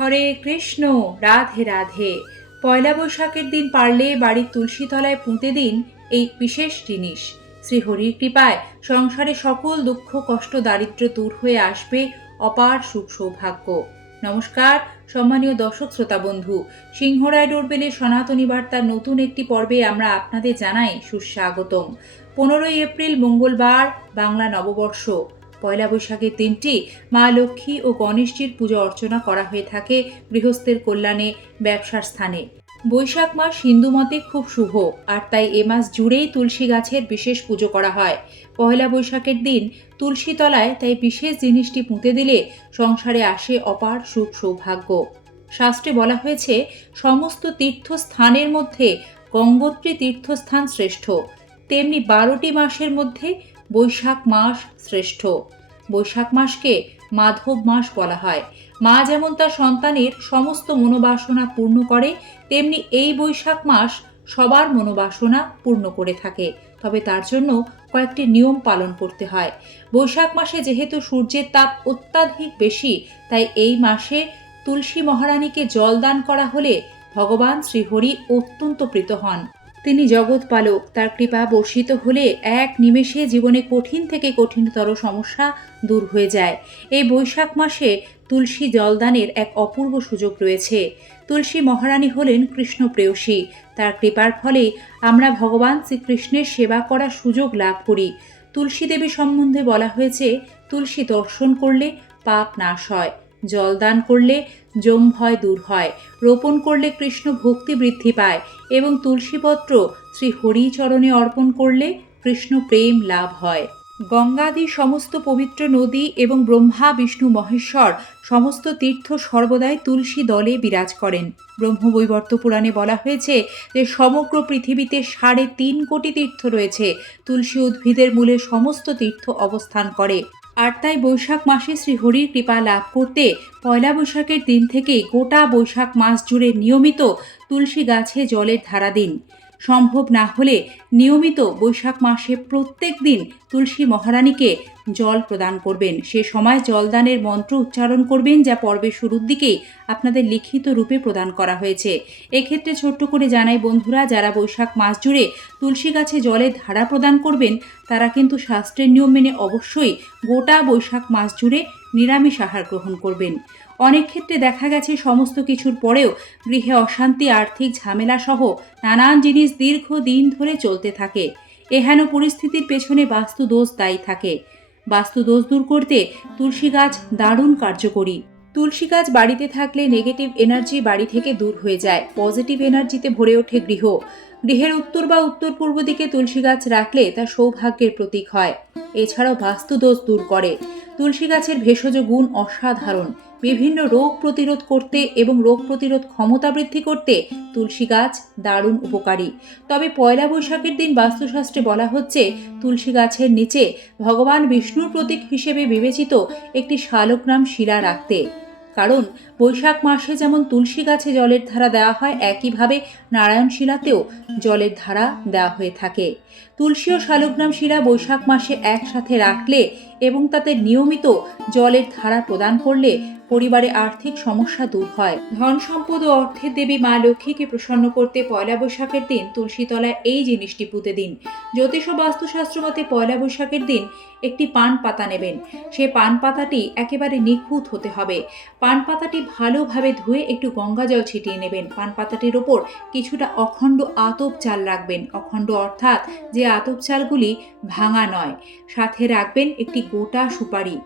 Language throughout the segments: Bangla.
হরে কৃষ্ণ, রাধে রাধে। পয়লা বৈশাখের দিন পারলে বাড়ির তুলসী তলায় পুঁতে দিন এই বিশেষ জিনিস। শ্রী হরির কৃপায় সংসারে সকল দুঃখ, কষ্ট, দারিদ্র্য দূর হয়ে আসবে অপার সুখ সৌভাগ্য। নমস্কার, সম্মানীয় দর্শক শ্রোতা বন্ধু। সিংহরায় ডোরবেলের সনাতনী বার্তার নতুন একটি পর্বে আমরা আপনাদের জানাই সুস্বাগতম। পনেরোই এপ্রিল মঙ্গলবার, বাংলা নববর্ষ। পয়লা বৈশাখের দিনটি মা লক্ষ্মী ও গণেশজির পুজো অর্চনা করা হয়ে থাকে গৃহস্থের কল্যাণে ব্যবসার স্থানে। বৈশাখ মাস হিন্দু মতে খুব শুভ, আর তাই এ মাস জুড়েই তুলসী গাছের বিশেষ পুজো করা হয়। পয়লা বৈশাখের দিন তুলসী তলায় তাই বিশেষ জিনিসটি পুঁতে দিলে সংসারে আসে অপার সুখ সৌভাগ্য। শাস্ত্রে বলা হয়েছে, সমস্ত তীর্থস্থানের মধ্যে গঙ্গোত্রী তীর্থস্থান শ্রেষ্ঠ। তেমনি বারোটি মাসের মধ্যে বৈশাখ মাস শ্রেষ্ঠ। বৈশাখ মাসকে মাধব মাস বলা হয়। মা যেমন তার সন্তানের সমস্ত মনোবাসনা পূর্ণ করে, তেমনি এই বৈশাখ মাস সবার মনোবাসনা পূর্ণ করে থাকে। তবে তার জন্য কয়েকটি নিয়ম পালন করতে হয়। বৈশাখ মাসে যেহেতু সূর্যের তাপ অত্যাধিক বেশি, তাই এই মাসে তুলসী মহারানীকে জল দান করা হলে ভগবান শ্রীহরি অত্যন্ত প্রীত হন। তিনি জগৎ পালক। তার কৃপা বর্ষিত হলে এক নিমেষে জীবনে কঠিন থেকে কঠিনতর সমস্যা দূর হয়ে যায়। এই বৈশাখ মাসে তুলসী জলদানের এক অপূর্ব সুযোগ রয়েছে। তুলসী মহারানী হলেন কৃষ্ণ প্রেয়সী তার কৃপার ফলে আমরা ভগবান শ্রীকৃষ্ণের সেবা করার সুযোগ লাভ করি। তুলসী দেবী সম্বন্ধে বলা হয়েছে, তুলসী দর্শন করলে পাপ নাশ হয়। জলদান করলে যম ভয় দূর হয়, রোপণ করলে কৃষ্ণ ভক্তি বৃদ্ধি পায় এবং তুলসীপত্র শ্রী হরিচরণে অর্পণ করলে কৃষ্ণ প্রেম লাভ হয়। গঙ্গাদি সমস্ত পবিত্র নদী এবং ব্রহ্মা, বিষ্ণু, মহেশ্বর সমস্ত তীর্থ সর্বদাই তুলসী দলে বিরাজ করেন। ব্রহ্মবৈবর্ত পুরাণে বলা হয়েছে যে সমগ্র পৃথিবীতে সাড়ে তিন কোটি তীর্থ রয়েছে। তুলসী উদ্ভিদের মূলে সমস্ত তীর্থ অবস্থান করে। আর তাই বৈশাখ মাসে শ্রীহরির কৃপা লাভ করতে পয়লা বৈশাখের দিন থেকেই গোটা বৈশাখ মাস জুড়ে নিয়মিত তুলসী গাছে জলের ধারা দিন। সম্ভব না হলে নিয়মিত বৈশাখ মাসে প্রত্যেক দিন তুলসী মহারানীকে জল প্রদান করবেন। সে সময় জলদানের মন্ত্র উচ্চারণ করবেন, যা পর্বের শুরুর দিকেই আপনাদের লিখিত রূপে প্রদান করা হয়েছে। এক্ষেত্রে ছোট্ট করে জানাই বন্ধুরা, যারা বৈশাখ মাস জুড়ে তুলসী গাছে জলের ধারা প্রদান করবেন, তারা কিন্তু শাস্ত্রের নিয়ম মেনে অবশ্যই গোটা বৈশাখ মাস জুড়ে নিরামিষ আহার গ্রহণ করবেন। অনেক ক্ষেত্রে দেখা গেছে সমস্ত কিছুর পরেও গৃহে অশান্তি, আর্থিক ঝামেলা সহ নানান জিনিস দীর্ঘ দিন ধরে চলতে থাকে। এহেন পরিস্থিতির পেছনে বাস্তুদোষ দায়ী থাকে। বাস্তুদোষ দূর করতে তুলসী গাছ দারুণ কার্যকরী। তুলসী গাছ বাড়িতে থাকলে নেগেটিভ এনার্জি বাড়ি থেকে দূর হয়ে যায়, পজিটিভ এনার্জিতে ভরে ওঠে গৃহ। গৃহের উত্তর বা উত্তর পূর্ব দিকে তুলসী গাছ রাখলে তা সৌভাগ্যের প্রতীক হয়। এছাড়াও বাস্তুদোষ দূর করে। তুলসী গাছের ভেষজ গুণ অসাধারণ। বিভিন্ন রোগ প্রতিরোধ করতে এবং রোগ প্রতিরোধ ক্ষমতা বৃদ্ধি করতে তুলসী গাছ দারুণ উপকারী। তবে পয়লা বৈশাখের দিন বাস্তুশাস্ত্রে বলা হচ্ছে তুলসী গাছের নিচে ভগবান বিষ্ণুর প্রতীক হিসেবে বিবেচিত একটি শালগ্রাম শিলা রাখতে। কারণ, বৈশাখ মাসে যেমন তুলসী গাছে জলের ধারা দেওয়া হয়, একইভাবে নারায়ণ শিলাতেও জলের ধারা দেওয়া হয়ে থাকে। তুলসী ও শালগ্রাম শিলা বৈশাখ মাসে একসাথে রাখলে এবং তাতে নিয়মিত জলের ধারা প্রদান করলে পরিবারে আর্থিক সমস্যা দূর হয়। ধন সম্পদ ও অর্থের দেবী মা লক্ষ্মীকে প্রসন্ন করতে পয়লা বৈশাখের দিন তুলসীতলায় এই জিনিসটি পুঁতে দিন। জ্যোতিষ বাস্তুশাস্ত্র মতে পয়লা বৈশাখের দিন একটি পান পাতা নেবেন। সে পান পাতাটি একেবারে নিখুঁত হতে হবে। পান পাতাটি ভালোভাবে ধুয়ে একটু গঙ্গা জল ছিটিয়ে নেবেন। পান পাতাটির ওপর কিছুটা অখণ্ড আতপ চাল রাখবেন। অখণ্ড অর্থাৎ যে আতপ চালগুলি ভাঙা নয়, সাথে রাখবেন একটি গোটা সুপারি।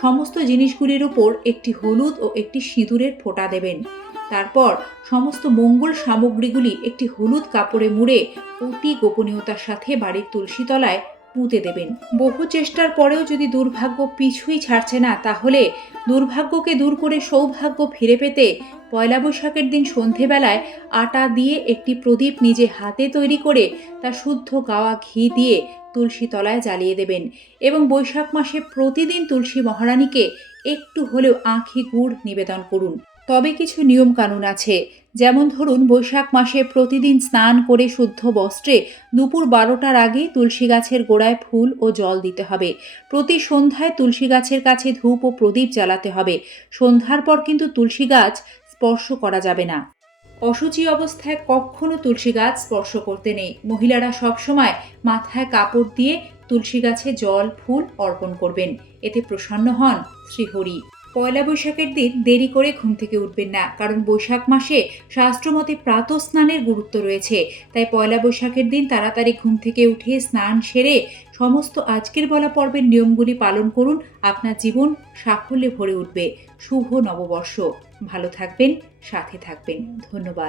সমস্ত জিনিসগুলির উপর একটি হলুদ ও একটি সিঁদুরের ফোঁটা দেবেন। তারপর সমস্ত মঙ্গল সামগ্রীগুলি একটি হলুদ কাপড়ে মুড়ে অতি গোপনীয়তার সাথে বাড়ির তুলসী তলায় পুঁতে দেবেন। বহু চেষ্টার পরেও যদি দুর্ভাগ্য পিছুই ছাড়ছে না, তাহলে দুর্ভাগ্যকে দূর করে সৌভাগ্য ফিরে পেতে পয়লা বৈশাখের দিন সন্ধেবেলায় আটা দিয়ে একটি প্রদীপ নিজে হাতে তৈরি করে তা শুদ্ধ গাওয়া ঘি দিয়ে তুলসী তলায় জ্বালিয়ে দেবেন এবং বৈশাখ মাসে প্রতিদিন তুলসী মহারানীকে একটু হলেও আঁখি গুড় নিবেদন করুন। তবে কিছু নিয়ম কানুন আছে। যেমন ধরুন, বৈশাখ মাসে প্রতিদিন স্নান করে শুদ্ধ বস্ত্রে দুপুর বারোটার আগেই তুলসী গাছের গোড়ায় ফুল ও জল দিতে হবে। প্রতি সন্ধ্যায় তুলসী গাছের কাছে ধূপ ও প্রদীপ জ্বালাতে হবে। সন্ধ্যার পর কিন্তু তুলসী গাছ স্পর্শ করা যাবে না। অসুচি অবস্থায় কখনো তুলসী গাছ স্পর্শ করতে নেই। মহিলারা সবসময় মাথায় কাপড় দিয়ে তুলসী গাছে জল, ফুল অর্পণ করবেন। এতে প্রসন্ন হন শ্রীহরি। পয়লা বৈশাখের দিন দেরি করে ঘুম থেকে উঠবেন না, কারণ বৈশাখ মাসে শাস্ত্রমতে প্রাত স্নানের গুরুত্ব রয়েছে। তাই পয়লা বৈশাখের দিন তাড়াতাড়ি ঘুম থেকে উঠে স্নান সেরে সমস্ত আজকের বলা পর্বের নিয়মগুলি পালন করুন, আপনার জীবন সাফল্যে ভরে উঠবে। শুভ নববর্ষ। ভালো থাকবেন, সাথে থাকবেন। ধন্যবাদ।